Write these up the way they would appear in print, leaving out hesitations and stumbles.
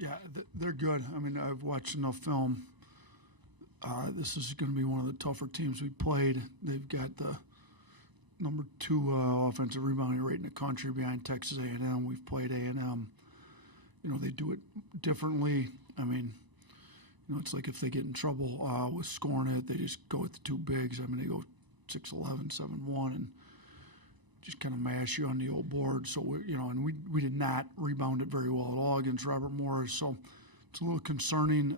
Yeah, they're good. I mean, I've watched enough film. This is going to be one of the tougher teams we played. They've got the number 2 offensive rebounding rate in the country behind Texas A&M. We've played A&M. They do it differently. I mean, it's like if they get in trouble with scoring it, they just go with the 2 bigs. I mean, they go 6'11", 7'1", and just kind of mash you on the old board. So, we did not rebound it very well at all against Robert Morris. So it's a little concerning.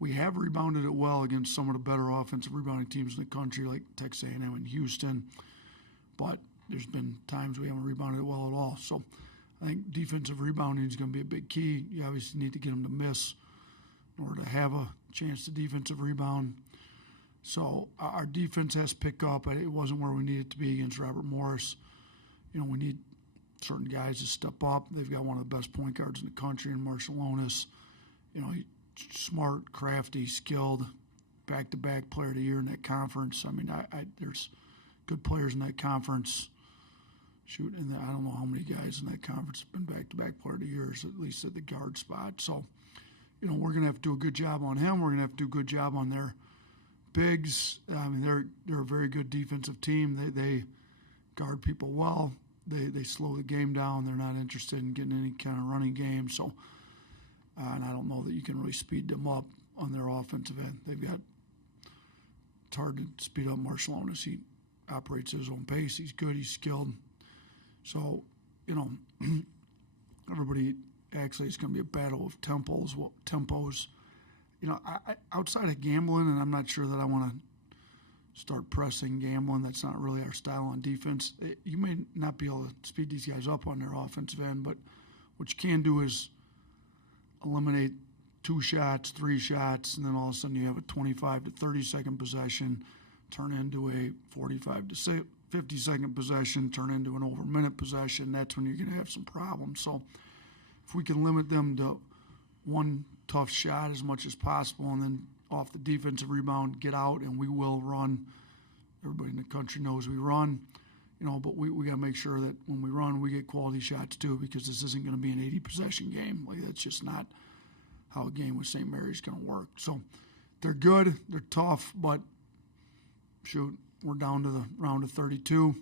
We have rebounded it well against some of the better offensive rebounding teams in the country, like Texas A&M and Houston. But there's been times we haven't rebounded it well at all. So I think defensive rebounding is going to be a big key. You obviously need to get them to miss in order to have a chance to defensive rebound. So our defense has picked up. It wasn't where we needed to be against Robert Morris. We need certain guys to step up. They've got one of the best point guards in the country in Marciulionis. He's smart, crafty, skilled, back-to-back player of the year in that conference. I mean, there's good players in that conference. And I don't know how many guys in that conference have been back-to-back player of the years, at least at the guard spot. So, we're going to have to do a good job on him. We're going to have to do a good job on their bigs. I mean, they're a very good defensive team. They guard people well. They slow the game down. They're not interested in getting any kind of running game. So, and I don't know that you can really speed them up on their offensive end. It's hard to speed up Marciulionis. He operates at his own pace. He's good. He's skilled. So, everybody acts like it's going to be a battle of tempos. Outside of gambling, and I'm not sure that I want to start pressing gambling. That's not really our style on defense. You may not be able to speed these guys up on their offensive end, but what you can do is eliminate 2 shots, 3 shots, and then all of a sudden you have a 25 to 30 second possession turn into a 45 to 50 second possession, turn into an over minute possession. That's when you're going to have some problems. So if we can limit them to 1 tough shot as much as possible, and then off the defensive rebound, get out, and we will run. Everybody in the country knows we run, but we got to make sure that when we run, we get quality shots too, because this isn't going to be an 80 possession game. Like, that's just not how a game with St. Mary's going to work. So they're good, they're tough, but shoot, we're down to the round of 32,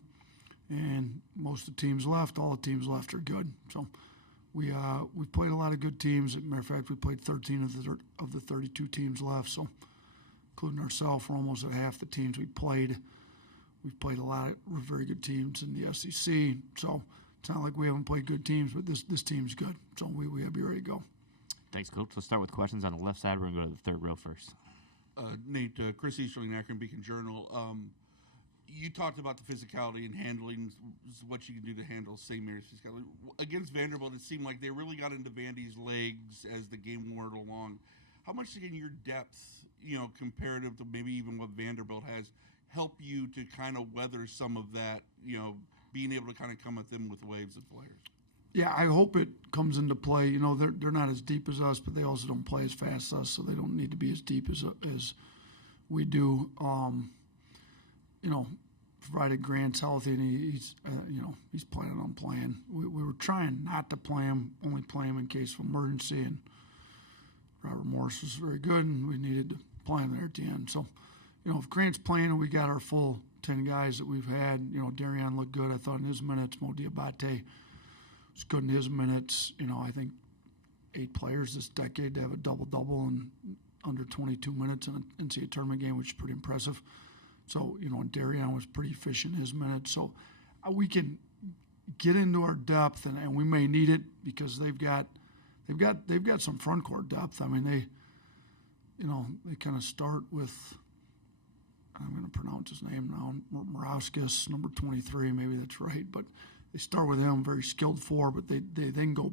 and most of the teams left, all the teams left are good. So we've played a lot of good teams. As a matter of fact, we played 13 of the 32 teams left. So, including ourselves, we're almost at half the teams we played. We've played a lot of very good teams in the SEC. So it's not like we haven't played good teams, but this team's good. So we have to be ready to go. Thanks, Coach. Let's start with questions on the left side. We're going to go to the third row first. Nate, Chris Easterling, Akron Beacon Journal. You talked about the physicality and handling, what you can do to handle St. Mary's physicality. Against Vanderbilt, it seemed like they really got into Vandy's legs as the game wore along. How much can your depth, comparative to maybe even what Vanderbilt has, help you to kind of weather some of that, being able to kind of come at them with waves of players? Yeah, I hope it comes into play. They're not as deep as us, but they also don't play as fast as us, so they don't need to be as deep as we do. Provided Grant's healthy and he's planning on playing. We were trying not to play him, only play him in case of emergency, and Robert Morris was very good, and we needed to play him there at the end. So, if Grant's playing and we got our full 10 guys that we've had, Darian looked good, I thought, in his minutes. Mo Diabate was good in his minutes. I think 8 players this decade to have a double-double in under 22 minutes in an NCAA tournament game, which is pretty impressive. So, and Darian was pretty efficient in his minutes. So we can get into our depth, and we may need it because they've got some front court depth. I mean, they kind of start with, I'm going to pronounce his name now, Morauskas, number 23, maybe that's right. But they start with him, very skilled 4, but they then go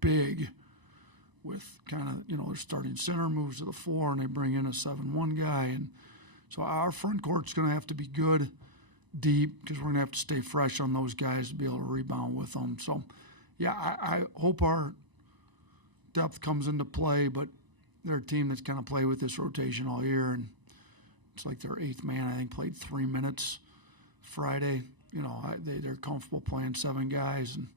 big with kind of, their starting center moves to the 4, and they bring in a 7-1 guy. And so our front court's going to have to be good, deep, because we're going to have to stay fresh on those guys to be able to rebound with them. So, yeah, I hope our depth comes into play, but they're a team that's kind of played with this rotation all year, and it's like their 8th man, I think, played 3 minutes Friday. They're comfortable playing 7 guys, and,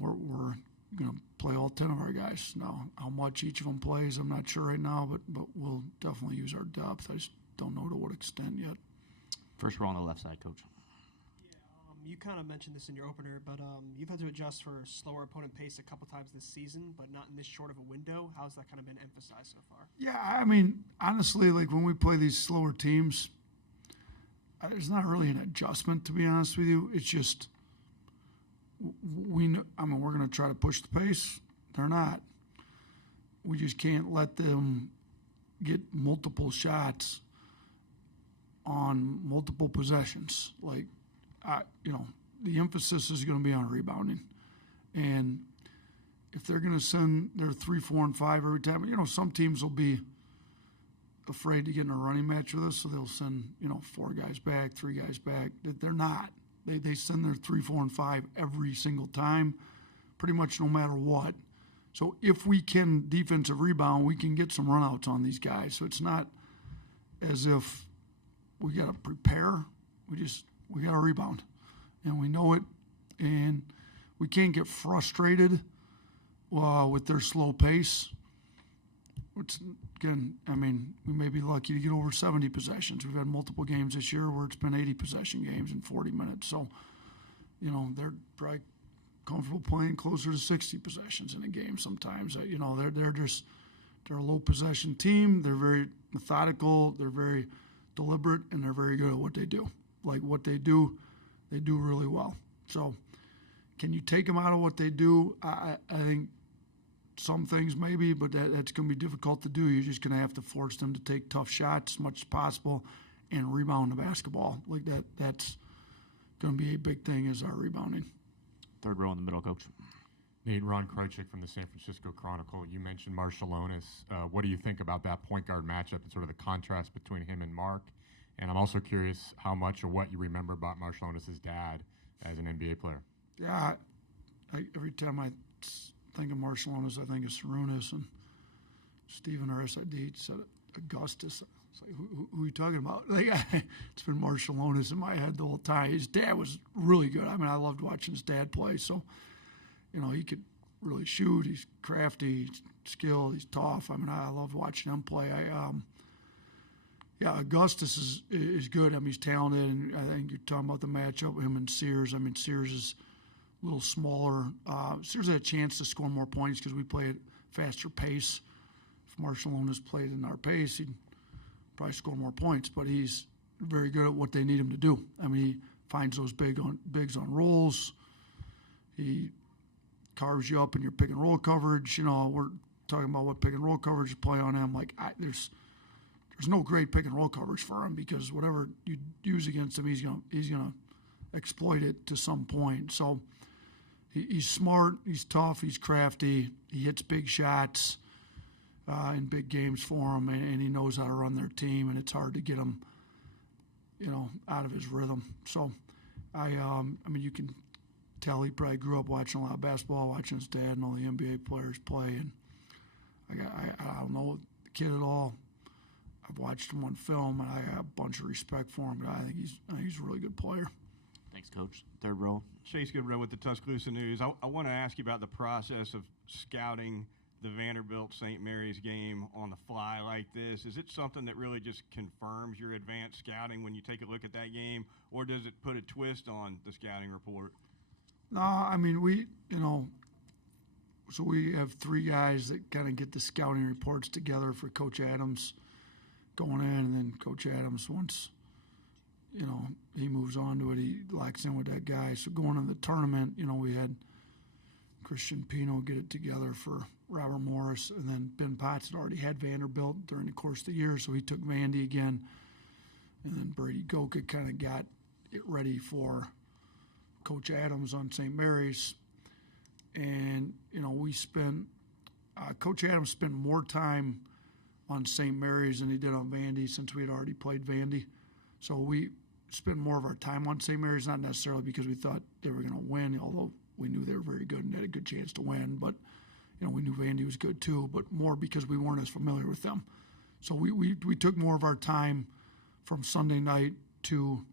we're going to play all 10 of our guys. Now, how much each of them plays, I'm not sure right now, but we'll definitely use our depth. I just don't know to what extent yet. First row on the left side, Coach. You kind of mentioned this in your opener, but you've had to adjust for slower opponent pace a couple times this season, but not in this short of a window. How's that kind of been emphasized so far? Yeah, I mean, honestly, like when we play these slower teams, there's not really an adjustment, to be honest with you. It's just we know, I mean, we're going to try to push the pace. They're not. We just can't let them get multiple shots on multiple possessions. Like, the emphasis is going to be on rebounding. And if they're going to send their 3, 4, and 5 every time, some teams will be afraid to get in a running match with us, so they'll send, 4 guys back, 3 guys back. They're not. They send their 3, 4, and 5 every single time, pretty much no matter what. So if we can defensive rebound, we can get some runouts on these guys. So it's not as if we got to prepare. We got to rebound, and we know it, and we can't get frustrated with their slow pace. Which, again, I mean, we may be lucky to get over 70 possessions. We've had multiple games this year where it's been 80 possession games in 40 minutes. So, they're probably comfortable playing closer to 60 possessions in a game sometimes. They're a low possession team. They're very methodical. They're very deliberate, and they're very good at what they do. Like what they do really well. So, can you take them out of what they do? I think some things maybe, but that's going to be difficult to do. You're just going to have to force them to take tough shots as much as possible and rebound the basketball. Like that's going to be a big thing, is our rebounding. Third row in the middle, Coach. Nate, Ron Krychek from the San Francisco Chronicle. You mentioned Marciulionis. What do you think about that point guard matchup and sort of the contrast between him and Mark? And I'm also curious how much or what you remember about Marciulionis' dad as an NBA player. Yeah, every time I think of Marciulionis, I think of Sarunas, and Stephen, our SID, said Augustus. It's like, who are you talking about? Like, it's been Marciulionis in my head the whole time. His dad was really good. I mean, I loved watching his dad play. So, he could really shoot. He's crafty, he's skilled, he's tough. I mean, I loved watching him play. Augustus is good. I mean, he's talented, and I think you're talking about the matchup with him and Sears. I mean, Sears is a little smaller. Sears had a chance to score more points because we play at faster pace. If Marciulionis played in our pace, he'd probably score more points, but he's very good at what they need him to do. I mean, he finds those bigs on rolls. He carves you up in your pick and roll coverage. We're talking about what pick and roll coverage you play on him. Like, there's no great pick and roll coverage for him, because whatever you use against him, he's gonna exploit it to some point. So he's smart, he's tough, he's crafty, he hits big shots in big games for him, and he knows how to run their team, and it's hard to get him, out of his rhythm. So I mean, you can tell he probably grew up watching a lot of basketball, watching his dad and all the NBA players play, and I don't know the kid at all. I've watched him on film, and I have a bunch of respect for him, but I think he's a really good player. Thanks, Coach. Third row. Chase Goodrow with the Tuscaloosa News. I want to ask you about the process of scouting the Vanderbilt-St. Mary's game on the fly like this. Is it something that really just confirms your advanced scouting when you take a look at that game, or does it put a twist on the scouting report? No, I mean, so we have 3 guys that kind of get the scouting reports together for Coach Adams going in, and then Coach Adams, once he moves on to it, he locks in with that guy. So going into the tournament, we had Christian Pino get it together for Robert Morris, and then Ben Potts had already had Vanderbilt during the course of the year, so he took Vandy again, and then Brady Goka kind of got it ready for Coach Adams on St. Mary's. And Coach Adams spent more time on St. Mary's than he did on Vandy, since we had already played Vandy. So we spent more of our time on St. Mary's, not necessarily because we thought they were going to win, although we knew they were very good and had a good chance to win. But, we knew Vandy was good too, but more because we weren't as familiar with them. So we took more of our time from Sunday night to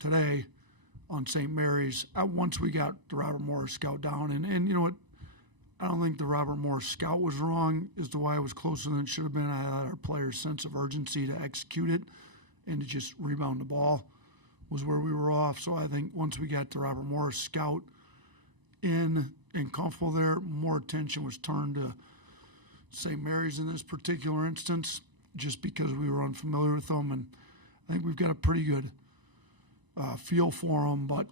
today on St. Mary's once we got the Robert Morris scout down. And you know what? I don't think the Robert Morris scout was wrong as to why it was closer than it should have been. I had our players' sense of urgency to execute it and to just rebound the ball was where we were off. So I think once we got the Robert Morris scout in and comfortable there, more attention was turned to St. Mary's in this particular instance, just because we were unfamiliar with them. And I think we've got a pretty good feel for them. But,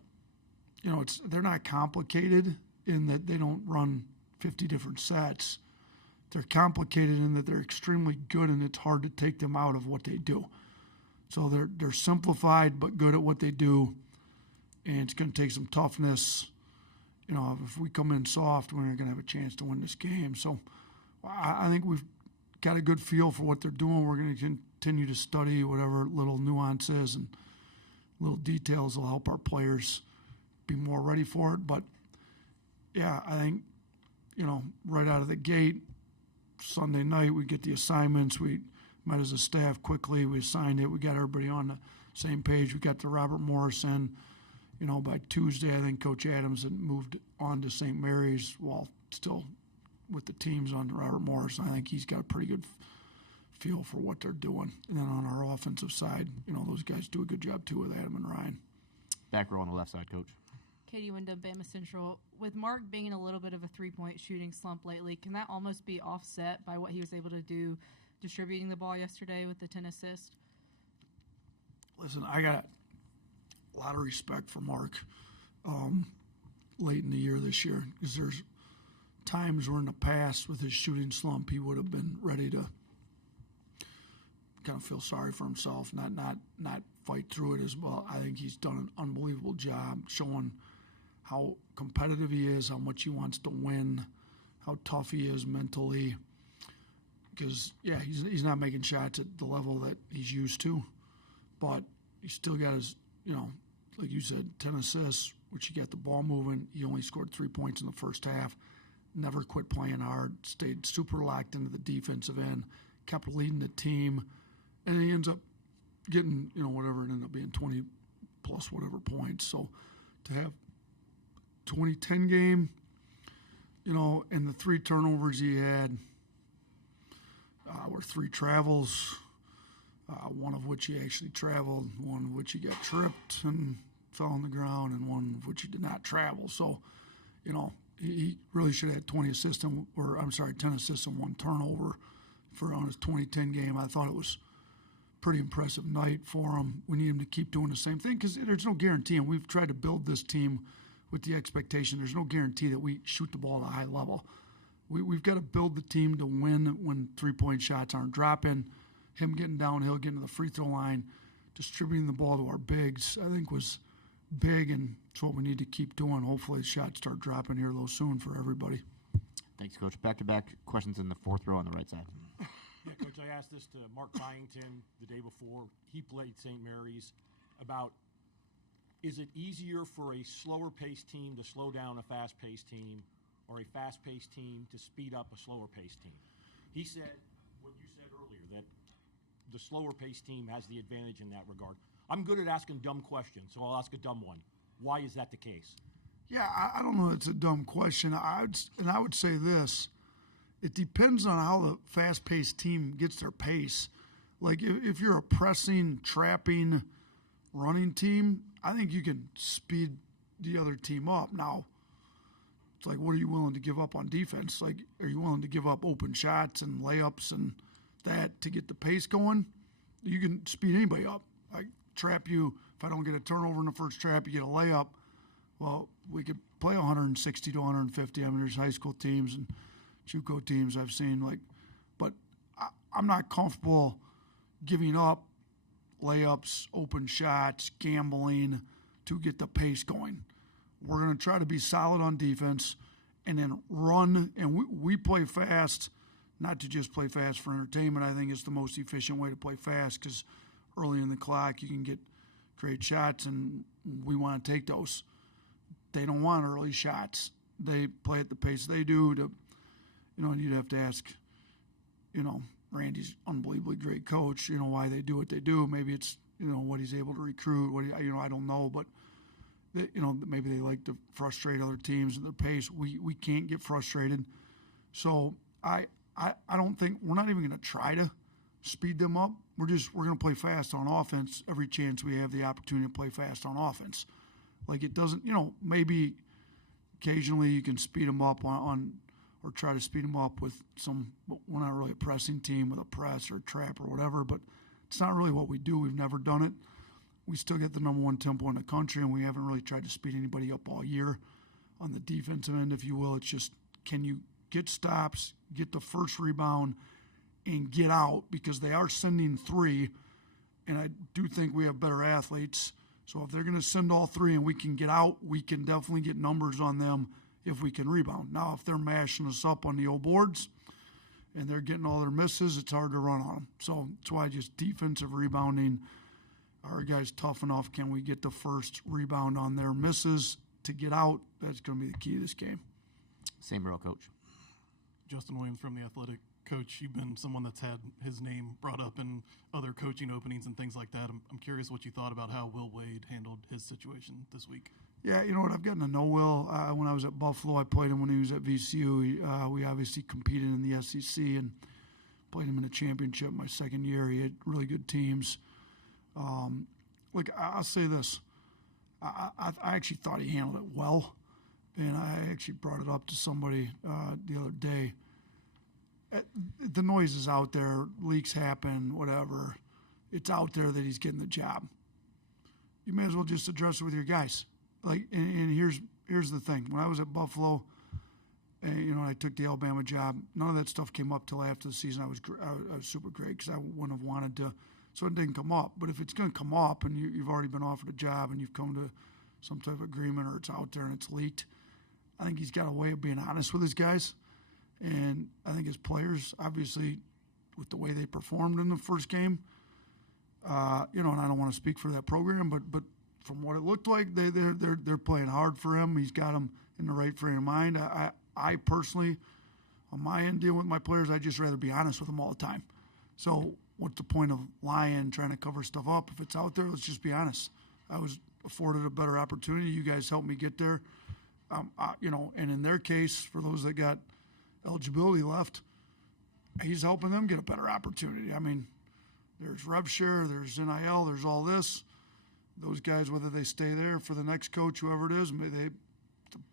you know, they're not complicated in that they don't run 50 different sets. They're complicated in that they're extremely good, and it's hard to take them out of what they do. So they're simplified but good at what they do, and it's going to take some toughness. You know, if we come in soft, we're not going to have a chance to win this game. So I think we've got a good feel for what they're doing. We're going to continue to study whatever little nuances and little details will help our players be more ready for it. But, yeah, I think, you know, right out of the gate, Sunday night, we get the assignments. We met as a staff quickly. We assigned it. We got everybody on the same page. We got the Robert Morris in. You know, by Tuesday, I think Coach Adams had moved on to St. Mary's while still with the teams on Robert Morris. I think he's got a pretty good feel for what they're doing. And then on our offensive side, you know, those guys do a good job too with Adam and Ryan. Back row on the left side, Coach. Katie Wyndham, Bama Central. With Mark being in a little bit of a three-point shooting slump lately, can that almost be offset by what he was able to do distributing the ball yesterday with the 10 assists? Listen, I got a lot of respect for Mark late in the year this year, because there's times where in the past with his shooting slump he would have been ready to kind of feel sorry for himself, not fight through it as well. I think he's done an unbelievable job showing how competitive he is, how much he wants to win, how tough he is mentally. Because, yeah, he's not making shots at the level that he's used to, but he still got his, you know, like you said, 10 assists, which he got the ball moving. He only scored 3 points in the first half, never quit playing hard, stayed super locked into the defensive end, kept leading the team, and he ends up getting, you know, whatever it ended up being, 20 plus whatever points. So to have 20-10 game, you know, and the 3 turnovers he had were 3 travels, one of which he actually traveled, one of which he got tripped and fell on the ground, and one of which he did not travel. So, you know, he really should have had 10 assists and 1 turnover on his 20-10 game. I thought it was a pretty impressive night for him. We need him to keep doing the same thing, because there's no guarantee, and we've tried to build this team with the expectation there's no guarantee that we shoot the ball at a high level. We've got to build the team to win when 3-point shots aren't dropping. Him getting downhill, getting to the free throw line, distributing the ball to our bigs, I think was big, and it's what we need to keep doing. Hopefully the shots start dropping here low soon for everybody. Thanks, Coach. Back-to-back questions in the fourth row on the right side. Yeah, Coach, I asked this to Mark Byington the day before. He played St. Mary's about, is it easier for a slower-paced team to slow down a fast-paced team, or a fast-paced team to speed up a slower-paced team? He said what you said earlier, that the slower-paced team has the advantage in that regard. I'm good at asking dumb questions, so I'll ask a dumb one. Why is that the case? Yeah, I don't know if it's a dumb question. I would say this. It depends on how the fast-paced team gets their pace. Like, if you're a pressing, trapping, running team, I think you can speed the other team up. Now, it's like, what are you willing to give up on defense? Like, are you willing to give up open shots and layups and that to get the pace going? You can speed anybody up. Like, trap you. If I don't get a turnover in the first trap, you get a layup. Well, we could play 160 to 150. I mean, there's high school teams and JUCO teams I've seen. Like, but I'm not comfortable giving up layups, open shots, gambling to get the pace going. We're going to try to be solid on defense and then run. And we play fast, not to just play fast for entertainment. I think it's the most efficient way to play fast, because early in the clock you can get great shots, and we want to take those. They don't want early shots. They play at the pace they do. To, you know, and you'd have to ask, you know, Randy's unbelievably great coach, you know, why they do what they do. Maybe it's, you know, what he's able to recruit, I don't know. But, that, maybe they like to frustrate other teams at their pace. We can't get frustrated. So I don't think we're not even going to try to speed them up. We're going to play fast on offense every chance we have the opportunity to play fast on offense. Like it doesn't, maybe occasionally you can speed them up on or try to speed them up with we're not really a pressing team with a press or a trap or whatever, but it's not really what we do. We've never done it. We still get the number one tempo in the country, and we haven't really tried to speed anybody up all year on the defensive end, if you will. It's just, can you get stops, get the first rebound, and get out, because they are sending three, and I do think we have better athletes. So if they're going to send all three and we can get out, we can definitely get numbers on them if we can rebound. Now, if they're mashing us up on the old boards and they're getting all their misses, it's hard to run on them. So that's why just defensive rebounding, our guys tough enough. Can we get the first rebound on their misses to get out? That's going to be the key to this game. Same row, Coach. Justin Williams from The Athletic. Coach, you've been someone that's had his name brought up in other coaching openings and things like that. I'm curious what you thought about how Will Wade handled his situation this week. Yeah, you know what? I've gotten to know Will. When I was at Buffalo, I played him when he was at VCU. We obviously competed in the SEC and played him in a championship my second year. He had really good teams. Look, I'll say this. I actually thought he handled it well, and I actually brought it up to somebody the other day. The noise is out there. Leaks happen, whatever. It's out there that he's getting the job. You may as well just address it with your guys. And here's the thing. When I was at Buffalo, and I took the Alabama job, none of that stuff came up till after the season. I was super great because I wouldn't have wanted to. So it didn't come up. But if it's going to come up and you've already been offered a job and you've come to some type of agreement or it's out there and it's leaked, I think he's got a way of being honest with his guys. And I think his players, obviously, with the way they performed in the first game, and I don't want to speak for that program, but from what it looked like, they're playing hard for him. He's got them in the right frame of mind. I personally, on my end, dealing with my players, I'd just rather be honest with them all the time. So what's the point of lying, trying to cover stuff up? If it's out there, let's just be honest. I was afforded a better opportunity. You guys helped me get there. And in their case, for those that got eligibility left, he's helping them get a better opportunity. I mean, there's rev share, there's NIL, there's all this. Those guys, whether they stay there for the next coach, whoever it is, the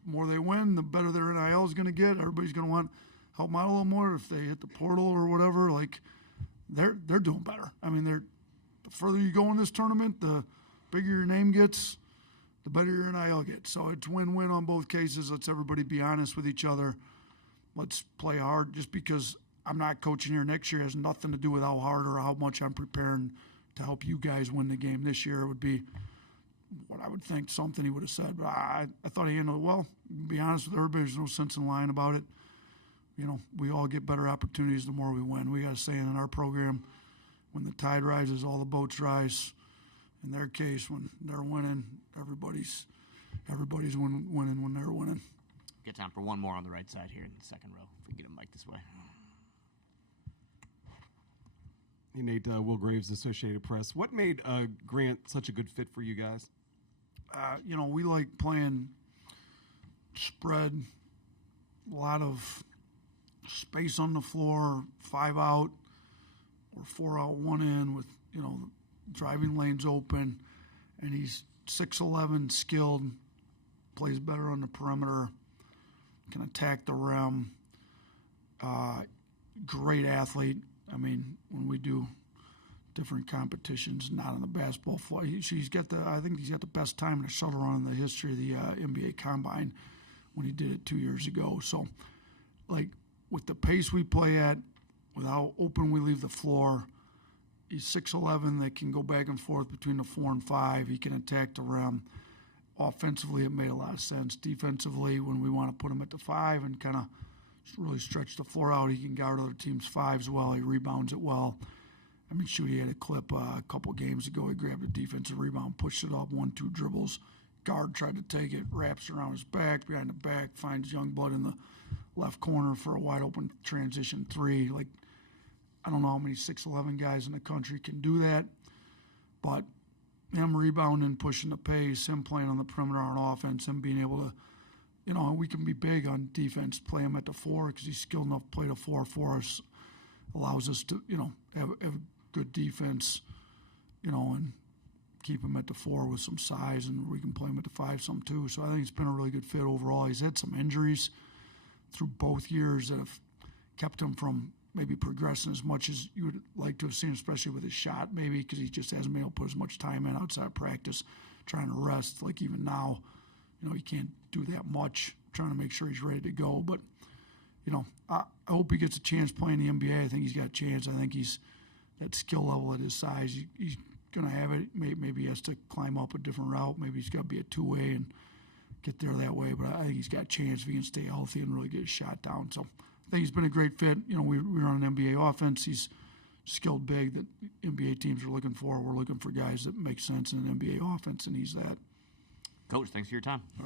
more they win, the better their NIL is going to get. Everybody's going to want to help them out a little more. If they hit the portal or whatever, they're doing better. I mean, the further you go in this tournament, the bigger your name gets, the better your NIL gets. So it's win-win on both cases. Let's everybody be honest with each other. Let's play hard. Just because I'm not coaching here next year has nothing to do with how hard or how much I'm preparing to help you guys win the game this year. It would be what I would think something he would have said. But I thought he handled it well. To be honest with everybody, there's no sense in lying about it. We all get better opportunities the more we win. We got a saying in our program, when the tide rises, all the boats rise. In their case, when they're winning, everybody's winning when they're winning. Get time for one more on the right side here in the second row. If we get a mic this way. Hey, Nate, Will Graves, Associated Press. What made Grant such a good fit for you guys? We like playing spread, a lot of space on the floor, 5 out or 4 out, 1 in with, driving lanes open. And he's 6'11", skilled, plays better on the perimeter, can attack the rim, great athlete. I mean, when we do different competitions, not on the basketball floor, I think he's got the best time in a shuttle run in the history of the NBA Combine when he did it 2 years ago. So, with the pace we play at, with how open we leave the floor, he's 6'11", that can go back and forth between the 4 and 5. He can attack the rim. Offensively, it made a lot of sense. Defensively, when we want to put him at the 5 and kind of really stretch the floor out, he can guard other teams' 5s well. He rebounds it well. I mean, he had a clip a couple games ago. He grabbed a defensive rebound, pushed it up, 1-2 dribbles. Guard tried to take it, wraps around his back, behind the back, finds Youngblood in the left corner for a wide-open transition 3. I don't know how many 6'11" guys in the country can do that, but him rebounding, pushing the pace, him playing on the perimeter on offense, him being able to, we can be big on defense, play him at the 4 because he's skilled enough to play the 4 for us, allows us to, have good defense, and keep him at the 4 with some size, and we can play him at the 5 some too. So I think it's been a really good fit overall. He's had some injuries through both years that have kept him from maybe progressing as much as you would like to have seen, especially with his shot, maybe because he just hasn't been able to put as much time in outside of practice, trying to rest. Like even now, he can't do that much, trying to make sure he's ready to go. But, I hope he gets a chance playing the NBA. I think he's got a chance. I think he's that skill level at his size. He's going to have it. Maybe he has to climb up a different route. Maybe he's got to be a two-way and get there that way. But I think he's got a chance if he can stay healthy and really get his shot down. So I think he's been a great fit. We run an NBA offense. He's skilled big that NBA teams are looking for. We're looking for guys that make sense in an NBA offense, and he's that. Coach, thanks for your time.